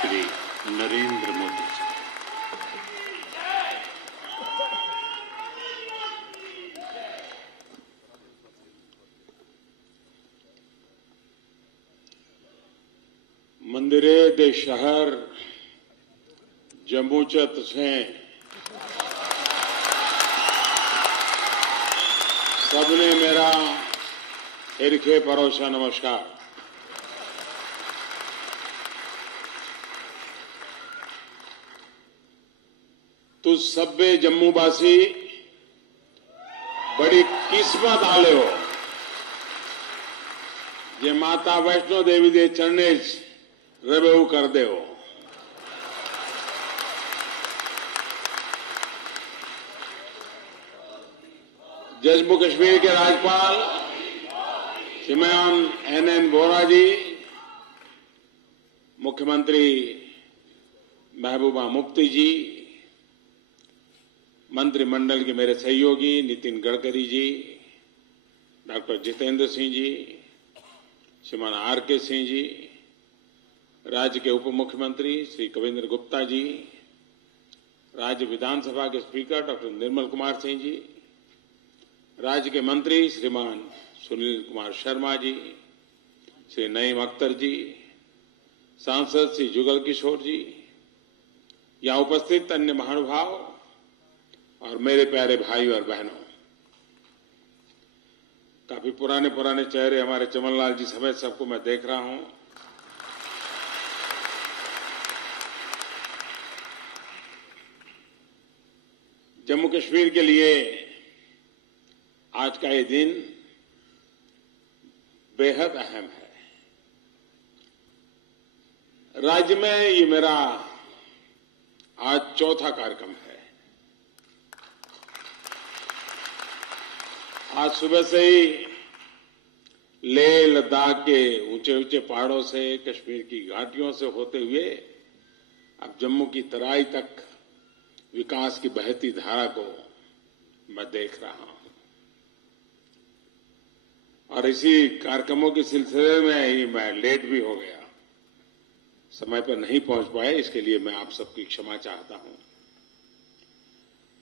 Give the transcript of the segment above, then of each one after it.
श्री नरेंद्र मोदी जी। मंदिरे दे शहर जम्मू च तुसें सबने मेरा हिरखे परोसा नमस्कार। तुस सभे जम्मूवासी बड़ी किस्मत आले हो जे माता वैष्णो देवी दे चरणे रवेऊ कर दे हो। जम्मू कश्मीर के राज्यपाल श्रीमान एन वोहरा जी, मुख्यमंत्री महबूबा मुफ्ती जी, मंत्रिमंडल के मेरे सहयोगी नितिन गडकरी जी, डॉक्टर जितेंद्र सिंह जी, श्रीमान आर.के. सिंह जी, राज्य के उप मुख्यमंत्री श्री कविंद्र गुप्ता जी, राज्य विधानसभा के स्पीकर डॉक्टर निर्मल कुमार सिंह जी, राज्य के मंत्री श्रीमान सुनील कुमार शर्मा जी, श्री नईम अख्तर जी, सांसद श्री जुगल किशोर जी, यहां उपस्थित अन्य महानुभाव और मेरे प्यारे भाई और बहनों, काफी पुराने चेहरे हमारे चमनलाल जी समेत सबको मैं देख रहा हूं। जम्मू कश्मीर के लिए आज का ये दिन बेहद अहम है। राज्य में ये मेरा आज चौथा कार्यक्रम है। आज सुबह से ही लेह लद्दाख के ऊंचे ऊंचे पहाड़ों से, कश्मीर की घाटियों से होते हुए अब जम्मू की तराई तक विकास की बहती धारा को मैं देख रहा हूं। और इसी कार्यक्रमों के सिलसिले में ही मैं लेट भी हो गया, समय पर नहीं पहुंच पाए, इसके लिए मैं आप सबकी क्षमा चाहता हूं।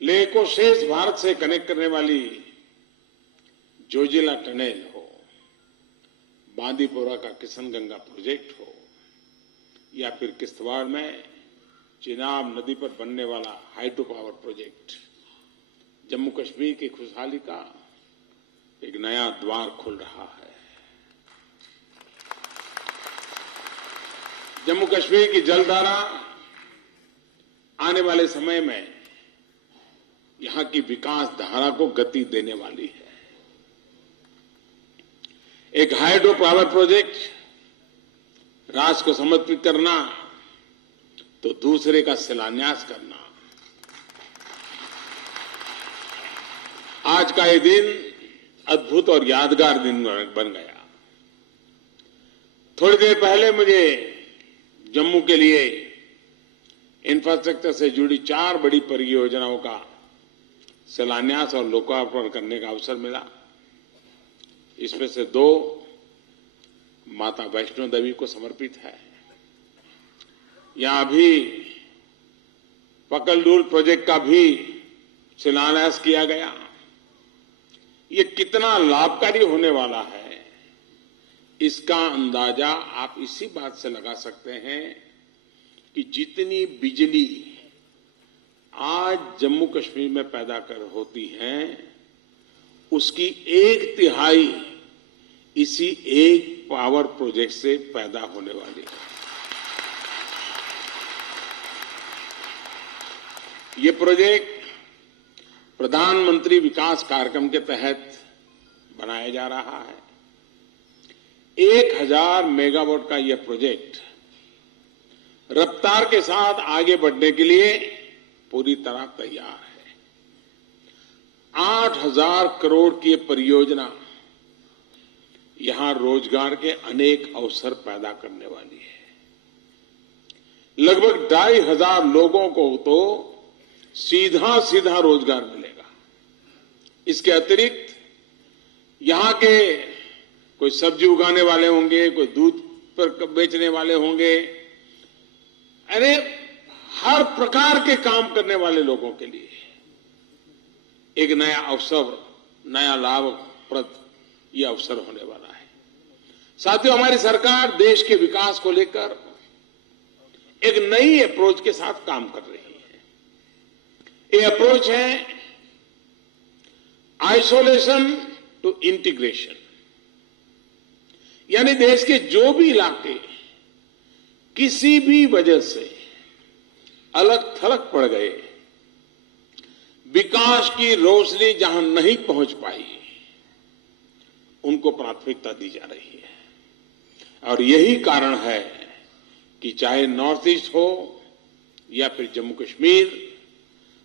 लेह को शेष भारत से कनेक्ट करने वाली जोजिला टनल हो, बांदीपोरा का किशनगंगा प्रोजेक्ट हो, या फिर किश्तवाड़ में चिनाब नदी पर बनने वाला hydro power project, Jammu Kashmir की खुशहाली का एक नया द्वार खुल रहा है। जम्मू कश्मीर की जलधारा आने वाले समय में यहां की विकास धारा को गति देने वाली है। एक हाइड्रो पावर प्रोजेक्ट राष्ट्र को समर्पित करना तो दूसरे का शिलान्यास करना। आज का ये दिन अद्भुत और यादगार दिन बन गया। थोड़ी देर पहले मुझे जम्मू के लिए इंफ्रास्ट्रक्चर से जुड़ी 4 बड़ी परियोजनाओं का शिलान्यास और लोकार्पण करने का अवसर मिला। इसमें से 2 माता वैष्णो देवी को समर्पित है। यहां अभी पकलडूल प्रोजेक्ट का भी शिलान्यास किया गया। ये कितना लाभकारी होने वाला है, इसका अंदाजा आप इसी बात से लगा सकते हैं कि जितनी बिजली आज जम्मू कश्मीर में पैदा कर होती है, उसकी 1/3 इसी एक पावर प्रोजेक्ट से पैदा होने वाली है। ये प्रोजेक्ट प्रधानमंत्री विकास कार्यक्रम के तहत बनाया जा रहा है। 1000 मेगावाट का यह प्रोजेक्ट रफ्तार के साथ आगे बढ़ने के लिए पूरी तरह तैयार है। 8000 करोड़ की परियोजना यहां रोजगार के अनेक अवसर पैदा करने वाली है। लगभग 2500 लोगों को तो सीधा रोजगार मिलेगा। इसके अतिरिक्त यहां के कोई सब्जी उगाने वाले होंगे, कोई दूध पर बेचने वाले होंगे, यानी हर प्रकार के काम करने वाले लोगों के लिए एक नया अवसर, नया लाभप्रद ये अवसर होने वाला है। साथियों, हमारी सरकार देश के विकास को लेकर एक नई अप्रोच के साथ काम कर रही है। ये अप्रोच है आइसोलेशन टू इंटीग्रेशन, यानी देश के जो भी इलाके किसी भी वजह से अलग थलग पड़ गए, विकास की रोशनी जहां नहीं पहुंच पाई, उनको प्राथमिकता दी जा रही है। और यही कारण है कि चाहे नॉर्थ ईस्ट हो या फिर जम्मू कश्मीर,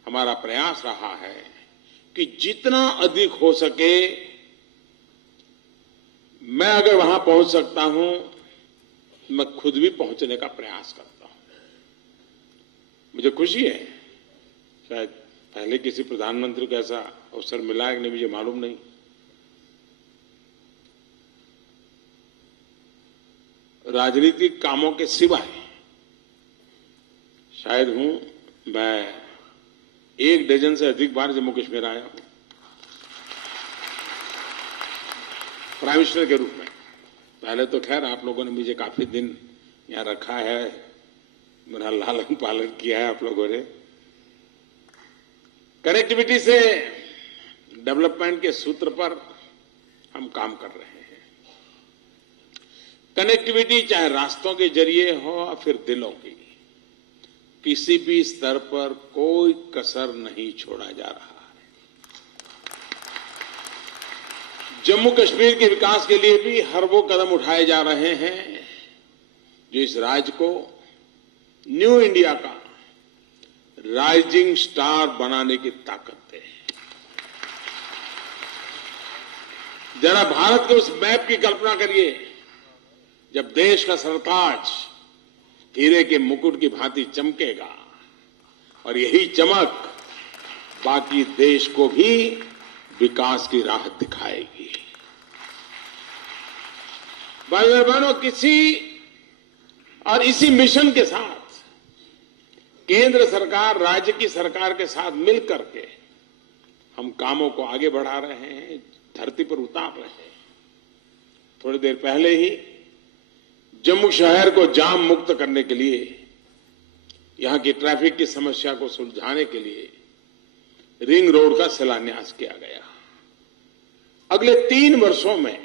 हमारा प्रयास रहा है कि जितना अधिक हो सके मैं अगर वहां पहुंच सकता हूं, मैं खुद भी पहुंचने का प्रयास करता हूं। मुझे खुशी है, शायद पहले किसी प्रधानमंत्री को ऐसा अवसर मिला है कि नहीं मुझे मालूम नहीं। राजनीतिक कामों के सिवाय शायद मैं 1 डजन से अधिक बार जम्मू कश्मीर आया हूं प्राइम मिनिस्टर के रूप में। पहले तो खैर आप लोगों ने मुझे काफी दिन यहां रखा है, मेरा लालन पालन किया है आप लोगों ने। कनेक्टिविटी से डेवलपमेंट के सूत्र पर हम काम कर रहे हैं। कनेक्टिविटी चाहे रास्तों के जरिए हो या फिर दिलों की, किसी भी स्तर पर कोई कसर नहीं छोड़ा जा रहा है। जम्मू कश्मीर के विकास के लिए भी हर वो कदम उठाए जा रहे हैं जो इस राज्य को न्यू इंडिया का राइजिंग स्टार बनाने की ताकत दे। जरा भारत के उस मैप की कल्पना करिए, जब देश का सरताज हीरे के मुकुट की भांति चमकेगा और यही चमक बाकी देश को भी विकास की राह दिखाएगी। भाइयों और बहनों, इसी मिशन के साथ केंद्र सरकार राज्य की सरकार के साथ मिलकर के हम कामों को आगे बढ़ा रहे हैं, धरती पर उतार रहे हैं। थोड़ी देर पहले ही जम्मू शहर को जाम मुक्त करने के लिए, यहां की ट्रैफिक की समस्या को सुलझाने के लिए रिंग रोड का शिलान्यास किया गया। अगले 3 वर्षों में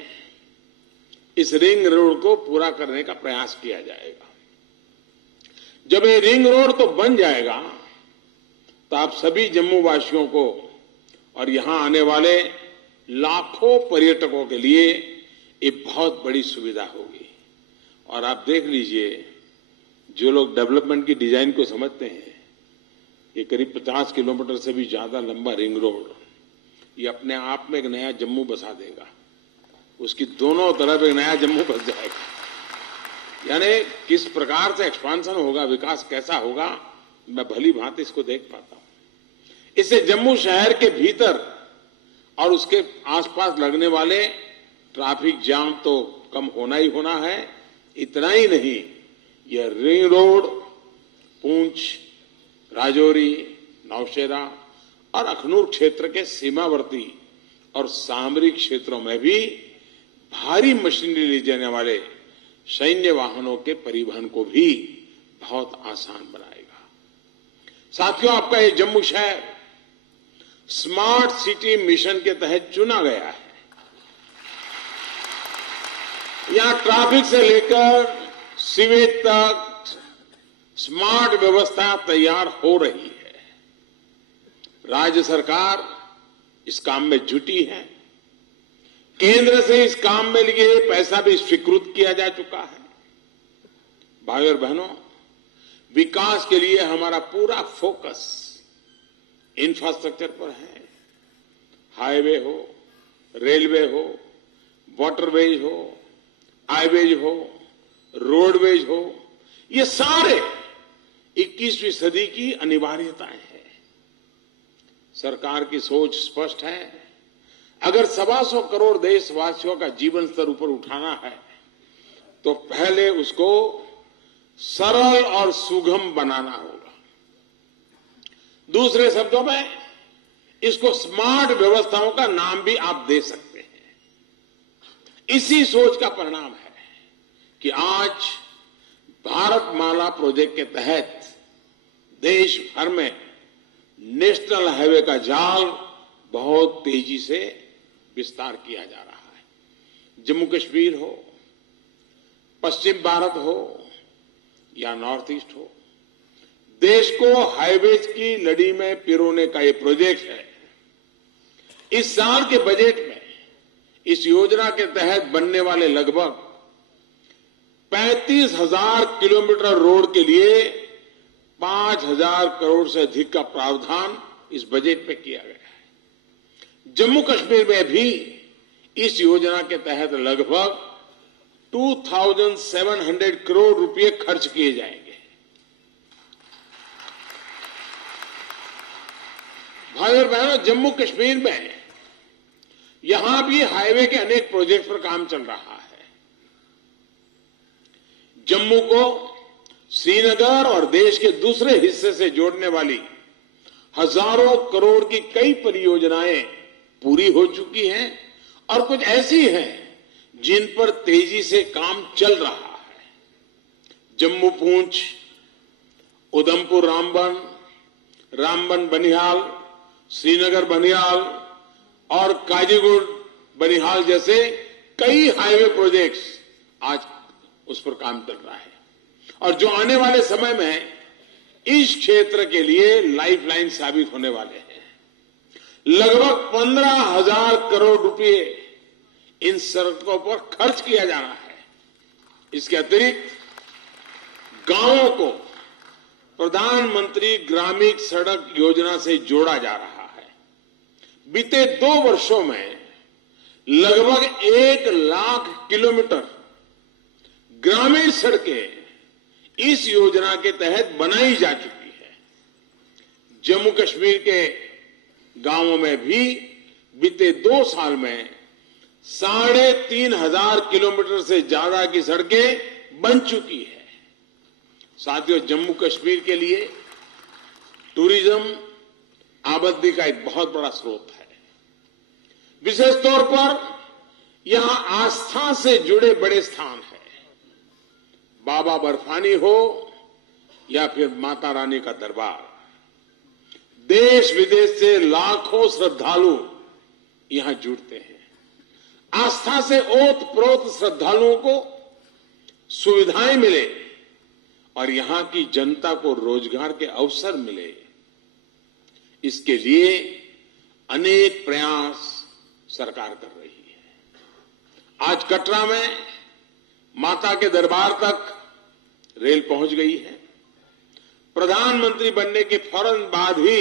इस रिंग रोड को पूरा करने का प्रयास किया जाएगा। जब ये रिंग रोड तो बन जाएगा तो आप सभी जम्मू वासियों को और यहां आने वाले लाखों पर्यटकों के लिए ये बहुत बड़ी सुविधा होगी। और आप देख लीजिए, जो लोग डेवलपमेंट की डिजाइन को समझते हैं, ये करीब 50 किलोमीटर से भी ज्यादा लंबा रिंग रोड ये अपने आप में एक नया जम्मू बसा देगा। उसकी दोनों तरफ एक नया जम्मू बस जाएगा। यानी किस प्रकार से एक्सपांशन होगा, विकास कैसा होगा, मैं भली भांति इसको देख पाता हूं। इससे जम्मू शहर के भीतर और उसके आसपास लगने वाले ट्रैफिक जाम तो कम होना ही होना है। इतना ही नहीं, यह रिंग रोड पुंछ, राजौरी, नौशेरा और अखनूर क्षेत्र के सीमावर्ती और सामरिक क्षेत्रों में भी भारी मशीनरी ले जाने वाले सैन्य वाहनों के परिवहन को भी बहुत आसान बनाएगा। साथियों, आपका ये जम्मू शहर स्मार्ट सिटी मिशन के तहत चुना गया है। यहां ट्रैफिक से लेकर सीवेज तक स्मार्ट व्यवस्था तैयार हो रही है। राज्य सरकार इस काम में जुटी है। केंद्र से इस काम में लिए पैसा भी स्वीकृत किया जा चुका है। भाइयों और बहनों, विकास के लिए हमारा पूरा फोकस इंफ्रास्ट्रक्चर पर है। हाईवे हो, रेलवे हो, वाटरवेज हो, हाईवेज हो, रोडवेज हो, ये सारे 21वीं सदी की अनिवार्यताएं हैं। सरकार की सोच स्पष्ट है। अगर 125 करोड़ देशवासियों का जीवन स्तर ऊपर उठाना है तो पहले उसको सरल और सुगम बनाना होगा। दूसरे शब्दों में इसको स्मार्ट व्यवस्थाओं का नाम भी आप दे सकते हैं। इसी सोच का परिणाम है कि आज भारतमाला प्रोजेक्ट के तहत देश भर में नेशनल हाईवे का जाल बहुत तेजी से विस्तार किया जा रहा है। जम्मू कश्मीर हो, पश्चिम भारत हो या नॉर्थ ईस्ट हो, देश को हाईवेज की लड़ी में पिरोने का ये प्रोजेक्ट है। इस साल के बजट में इस योजना के तहत बनने वाले लगभग 35,000 किलोमीटर रोड के लिए 5,000 करोड़ से अधिक का प्रावधान इस बजट में किया गया है। जम्मू कश्मीर में भी इस योजना के तहत लगभग 2,700 करोड़ रुपए खर्च किए जाएंगे। भाइयों और बहनों, जम्मू कश्मीर में यहां भी हाईवे के अनेक प्रोजेक्ट पर काम चल रहा है। जम्मू को श्रीनगर और देश के दूसरे हिस्से से जोड़ने वाली हजारों करोड़ की कई परियोजनाएं पूरी हो चुकी हैं और कुछ ऐसी हैं जिन पर तेजी से काम चल रहा है। जम्मू पूंछ, उधमपुर रामबन, रामबन बनिहाल, श्रीनगर बनिहाल और काजीगुंड बनिहाल जैसे कई हाईवे प्रोजेक्ट्स आज उस पर काम चल रहा है और जो आने वाले समय में इस क्षेत्र के लिए लाइफलाइन साबित होने वाले हैं। लगभग 15,000 करोड़ रुपए इन सड़कों पर खर्च किया जा रहा है। इसके अतिरिक्त गांवों को प्रधानमंत्री ग्रामीण सड़क योजना से जोड़ा जा रहा है। बीते 2 वर्षों में लगभग 1 लाख किलोमीटर ग्रामीण सड़कें इस योजना के तहत बनाई जा चुकी है। जम्मू कश्मीर के गांवों में भी बीते 2 साल में 3,500 किलोमीटर से ज्यादा की सड़कें बन चुकी है। साथियों, जम्मू कश्मीर के लिए टूरिज्म आबादी का एक बहुत बड़ा स्रोत है। विशेष तौर पर यहां आस्था से जुड़े बड़े स्थान हैं। बाबा बर्फानी हो या फिर माता रानी का दरबार, देश विदेश से लाखों श्रद्धालु यहां जुड़ते हैं। आस्था से ओत-प्रोत श्रद्धालुओं को सुविधाएं मिले और यहां की जनता को रोजगार के अवसर मिले, इसके लिए अनेक प्रयास सरकार कर रही है। आज कटरा में माता के दरबार तक रेल पहुंच गई है। प्रधानमंत्री बनने के फौरन बाद ही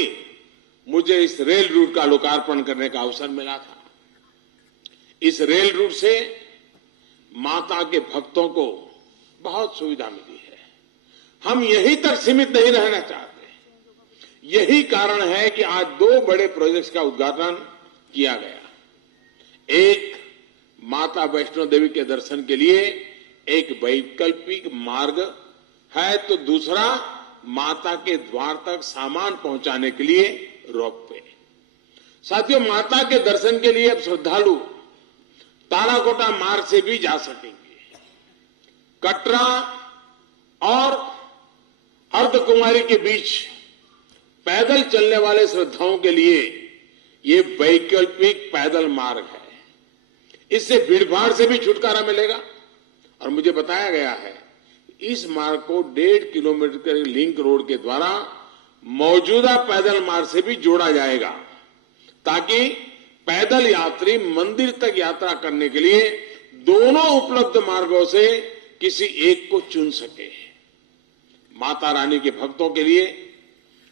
मुझे इस रेल रूट का लोकार्पण करने का अवसर मिला था। इस रेल रूट से माता के भक्तों को बहुत सुविधा मिली है। हम यहीं तक सीमित नहीं रहना चाहते। यही कारण है कि आज 2 बड़े प्रोजेक्ट्स का उद्घाटन किया गया। एक माता वैष्णो देवी के दर्शन के लिए एक वैकल्पिक मार्ग है, तो दूसरा माता के द्वार तक सामान पहुंचाने के लिए रोपवे। साथियों, माता के दर्शन के लिए अब श्रद्धालु ताराकोटा मार्ग से भी जा सकेंगे। कटरा और अर्धकुमारी के बीच पैदल चलने वाले श्रद्धाओं के लिए ये वैकल्पिक पैदल मार्ग है। इससे भीड़भाड़ से भी छुटकारा मिलेगा और मुझे बताया गया है इस मार्ग को 1.5 किलोमीटर के लिंक रोड के द्वारा मौजूदा पैदल मार्ग से भी जोड़ा जाएगा, ताकि पैदल यात्री मंदिर तक यात्रा करने के लिए दोनों उपलब्ध मार्गों से किसी एक को चुन सके। माता रानी के भक्तों के लिए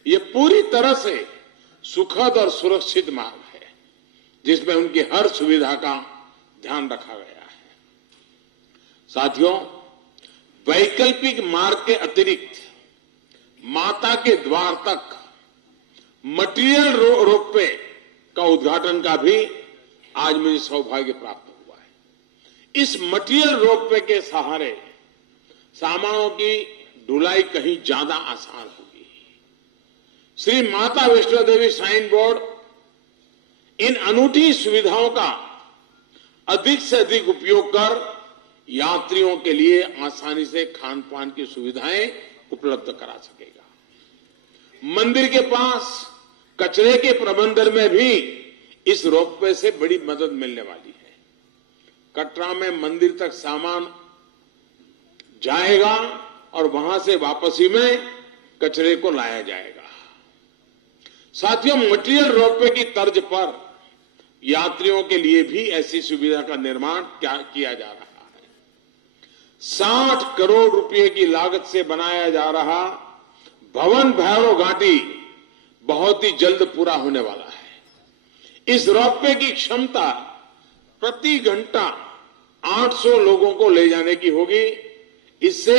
यह पूरी तरह से सुखद और सुरक्षित मार्ग है, जिसमें उनकी हर सुविधा का ध्यान रखा गया है। साथियों, वैकल्पिक मार्ग के अतिरिक्त माता के द्वार तक मटीरियल रोपवे का उद्घाटन का भी आज मुझे सौभाग्य प्राप्त हुआ है। इस मटीरियल रोपवे के सहारे सामानों की ढुलाई कहीं ज्यादा आसान होगी। श्री माता वैष्णो देवी श्राइन बोर्ड इन अनूठी सुविधाओं का अधिक से अधिक उपयोग कर यात्रियों के लिए आसानी से खान पान की सुविधाएं उपलब्ध करा सकेगा। मंदिर के पास कचरे के प्रबंधन में भी इस रोपवे से बड़ी मदद मिलने वाली है। कटरा में मंदिर तक सामान जाएगा और वहां से वापसी में कचरे को लाया जाएगा। साथियों, मटीरियल रोपवे की तर्ज पर यात्रियों के लिए भी ऐसी सुविधा का निर्माण किया जा रहा है। 60 करोड़ रुपए की लागत से बनाया जा रहा भवन भैरव घाटी बहुत ही जल्द पूरा होने वाला है। इस रोपवे की क्षमता प्रति घंटा 800 लोगों को ले जाने की होगी। इससे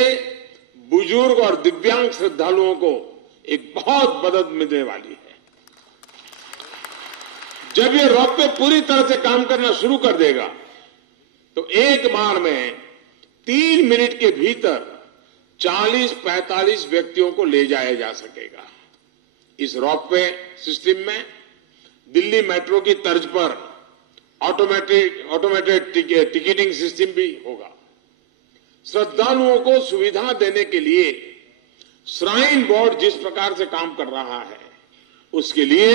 बुजुर्ग और दिव्यांग श्रद्धालुओं को एक बहुत मदद मिलने वाली है। जब ये रोपवे पूरी तरह से काम करना शुरू कर देगा तो एक बार में 3 मिनट के भीतर 40-45 व्यक्तियों को ले जाया जा सकेगा। इस रोपवे सिस्टम में दिल्ली मेट्रो की तर्ज पर ऑटोमेटेड टिकटिंग सिस्टम भी होगा। श्रद्धालुओं को सुविधा देने के लिए श्राइन बोर्ड जिस प्रकार से काम कर रहा है, उसके लिए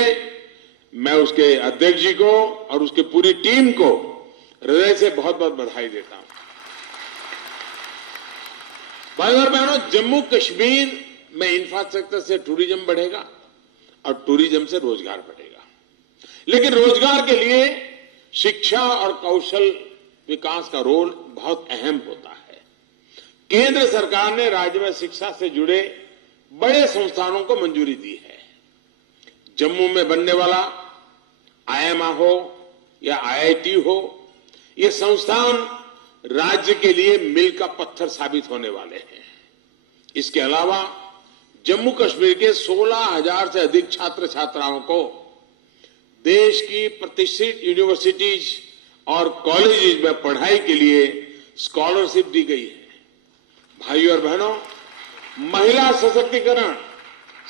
मैं उसके अध्यक्ष जी को और उसकी पूरी टीम को हृदय से बहुत बहुत बधाई देता हूं। भाई और बहनों, जम्मू कश्मीर में इंफ्रास्ट्रक्चर से टूरिज्म बढ़ेगा और टूरिज्म से रोजगार बढ़ेगा। लेकिन रोजगार के लिए शिक्षा और कौशल विकास का रोल बहुत अहम होता है। केंद्र सरकार ने राज्य में शिक्षा से जुड़े बड़े संस्थानों को मंजूरी दी है। जम्मू में बनने वाला आईएमआ हो या आईआईटी हो, ये संस्थान राज्य के लिए मील का पत्थर साबित होने वाले हैं। इसके अलावा जम्मू कश्मीर के 16,000 से अधिक छात्र छात्राओं को देश की प्रतिष्ठित यूनिवर्सिटीज और कॉलेजेस में पढ़ाई के लिए स्कॉलरशिप दी गई है। भाइयों और बहनों, महिला सशक्तिकरण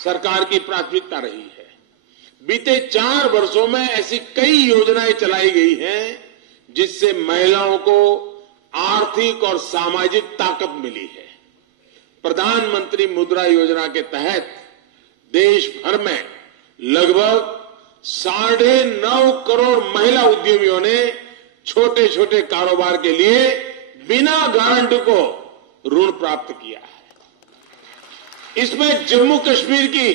सरकार की प्राथमिकता रही है। बीते 4 वर्षों में ऐसी कई योजनाएं चलाई गई हैं जिससे महिलाओं को आर्थिक और सामाजिक ताकत मिली है। प्रधानमंत्री मुद्रा योजना के तहत देश भर में लगभग 9.5 करोड़ महिला उद्यमियों ने छोटे छोटे कारोबार के लिए बिना गारंटी को ऋण प्राप्त किया है। इसमें जम्मू कश्मीर की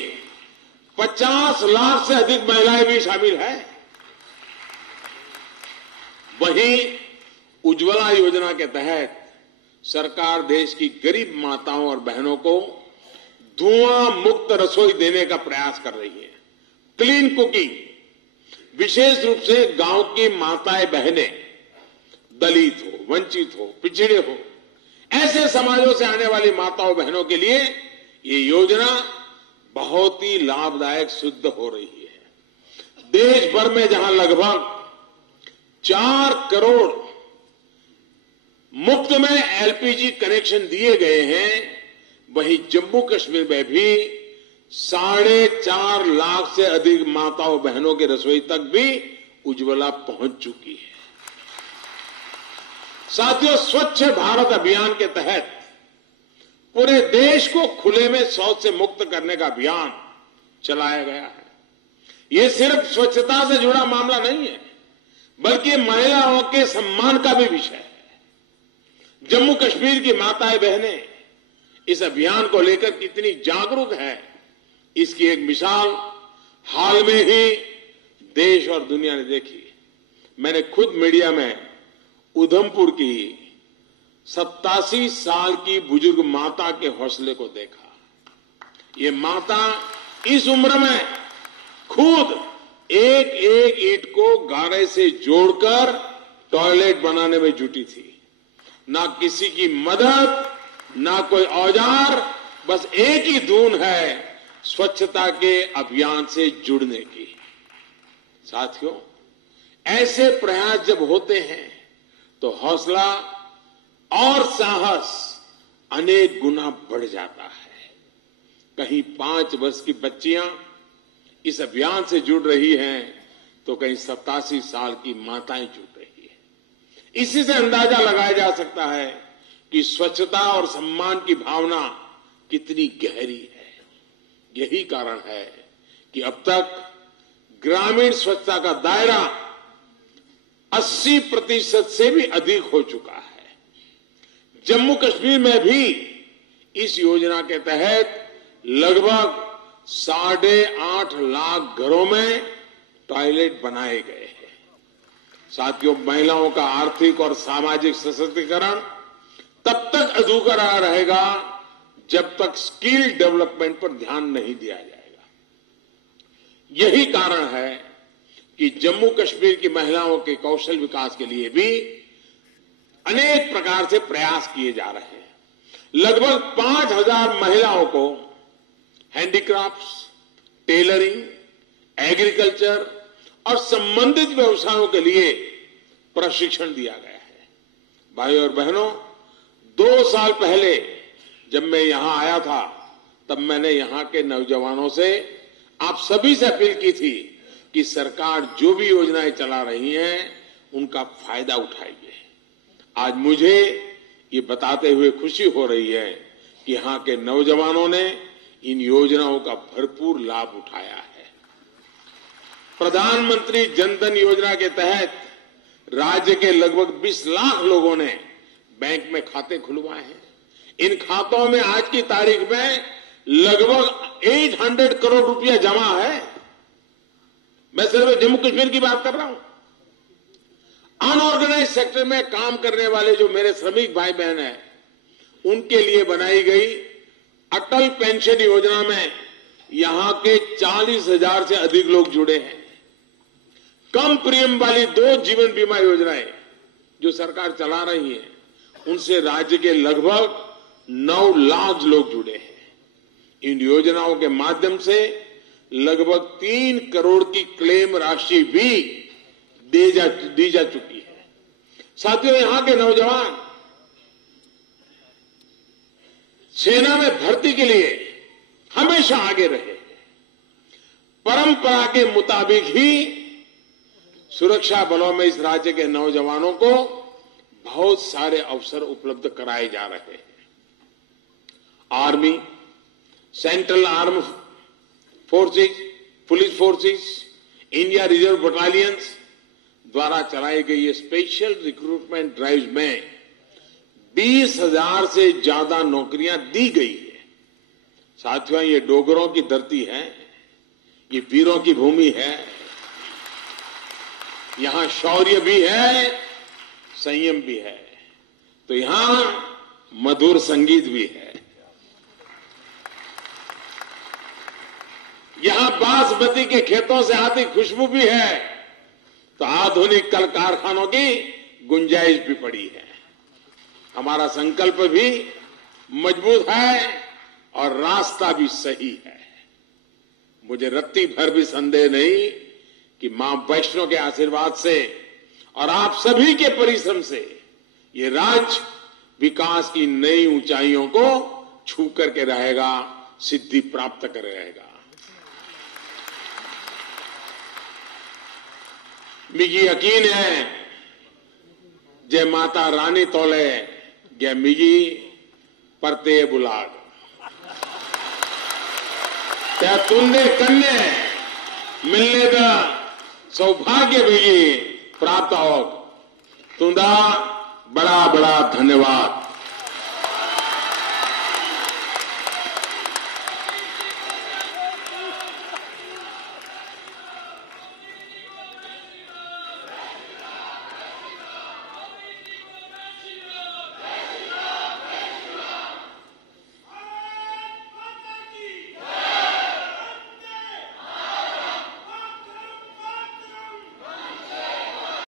50 लाख से अधिक महिलाएं भी शामिल हैं। वहीं उज्ज्वला योजना के तहत सरकार देश की गरीब माताओं और बहनों को धुआं मुक्त रसोई देने का प्रयास कर रही है। क्लीन कुकिंग, विशेष रूप से गांव की माताएं बहनें, दलित हो, वंचित हो, पिछड़े हो, ऐसे समाजों से आने वाली माताओं बहनों के लिए ये योजना बहुत ही लाभदायक सिद्ध हो रही है। देश भर में जहां लगभग 4 करोड़ मुफ्त में एलपीजी कनेक्शन दिए गए हैं, वहीं जम्मू कश्मीर में भी 4.5 लाख से अधिक माताओं बहनों की रसोई तक भी उज्ज्वला पहुंच चुकी है। साथियों, स्वच्छ भारत अभियान के तहत पूरे देश को खुले में शौच से मुक्त करने का अभियान चलाया गया है। ये सिर्फ स्वच्छता से जुड़ा मामला नहीं है, बल्कि महिलाओं के सम्मान का भी विषय है। जम्मू कश्मीर की माताएं बहनें इस अभियान को लेकर कितनी जागरूक है, इसकी एक मिसाल हाल में ही देश और दुनिया ने देखी। मैंने खुद मीडिया में उधमपुर की 87 साल की बुजुर्ग माता के हौसले को देखा। ये माता इस उम्र में खुद एक एक ईंट को गारे से जोड़कर टॉयलेट बनाने में जुटी थी। ना किसी की मदद, ना कोई औजार, बस एक ही धुन है स्वच्छता के अभियान से जुड़ने की। साथियों, ऐसे प्रयास जब होते हैं तो हौसला और साहस अनेक गुना बढ़ जाता है। कहीं 5 वर्ष की बच्चियां इस अभियान से जुड़ रही हैं तो कहीं 87 साल की माताएं जुड़ रही हैं। इसी से अंदाजा लगाया जा सकता है कि स्वच्छता और सम्मान की भावना कितनी गहरी है। यही कारण है कि अब तक ग्रामीण स्वच्छता का दायरा 80% से भी अधिक हो चुका है। जम्मू कश्मीर में भी इस योजना के तहत लगभग 8.5 लाख घरों में टॉयलेट बनाए गए हैं। साथियों, महिलाओं का आर्थिक और सामाजिक सशक्तिकरण तब तक अधूरा रहेगा जब तक स्किल डेवलपमेंट पर ध्यान नहीं दिया जाएगा। यही कारण है कि जम्मू कश्मीर की महिलाओं के कौशल विकास के लिए भी अनेक प्रकार से प्रयास किए जा रहे हैं। लगभग 5,000 महिलाओं को हैंडीक्राफ्ट्स, टेलरिंग, एग्रीकल्चर और संबंधित व्यवसायों के लिए प्रशिक्षण दिया गया है। भाइयों और बहनों, 2 साल पहले जब मैं यहां आया था तब मैंने यहां के नौजवानों से, आप सभी से अपील की थी कि सरकार जो भी योजनाएं चला रही हैं उनका फायदा उठाइए। आज मुझे ये बताते हुए खुशी हो रही है कि यहां के नौजवानों ने इन योजनाओं का भरपूर लाभ उठाया है। प्रधानमंत्री जन धन योजना के तहत राज्य के लगभग 20 लाख लोगों ने बैंक में खाते खुलवाए हैं। इन खातों में आज की तारीख में लगभग 800 करोड़ रुपया जमा है। मैं सिर्फ जम्मू कश्मीर की बात कर रहा हूं। अनऑर्गेनाइज सेक्टर में काम करने वाले जो मेरे श्रमिक भाई बहन हैं, उनके लिए बनाई गई अटल पेंशन योजना में यहां के 40,000 से अधिक लोग जुड़े हैं। कम प्रीमियम वाली 2 जीवन बीमा योजनाएं जो सरकार चला रही है, उनसे राज्य के लगभग 9 लाख लोग जुड़े हैं। इन योजनाओं के माध्यम से लगभग 3 करोड़ की क्लेम राशि भी दी जा चुकी है। साथियों, यहां के नौजवान सेना में भर्ती के लिए हमेशा आगे रहे। परंपरा के मुताबिक ही सुरक्षा बलों में इस राज्य के नौजवानों को बहुत सारे अवसर उपलब्ध कराए जा रहे हैं। Army, central arm forces, police forces, India reserve battalions द्वारा चलाई गई ये स्पेशल रिक्रूटमेंट ड्राइव में 20,000 से ज्यादा नौकरियां दी गई है। साथियों, ये डोगरों की धरती है, ये वीरों की भूमि है। यहां शौर्य भी है, संयम भी है, तो यहां मधुर संगीत भी है। यहां बासमती के खेतों से आती खुशबू भी है, तो आधुनिक कल कारखानों की गुंजाइश भी पड़ी है। हमारा संकल्प भी मजबूत है और रास्ता भी सही है। मुझे रत्ती भर भी संदेह नहीं कि मां वैष्णो के आशीर्वाद से और आप सभी के परिश्रम से ये राज्य विकास की नई ऊंचाइयों को छू करके रहेगा, सिद्धि प्राप्त कर रहेगा। मिगी यकीन है जय माता रानी तोले जय मिगी परते बुलाग क्या तुंदे कन्ने मिलने का सौभाग्य भी प्राप्त हो। तुंदा बड़ा बड़ा धन्यवाद।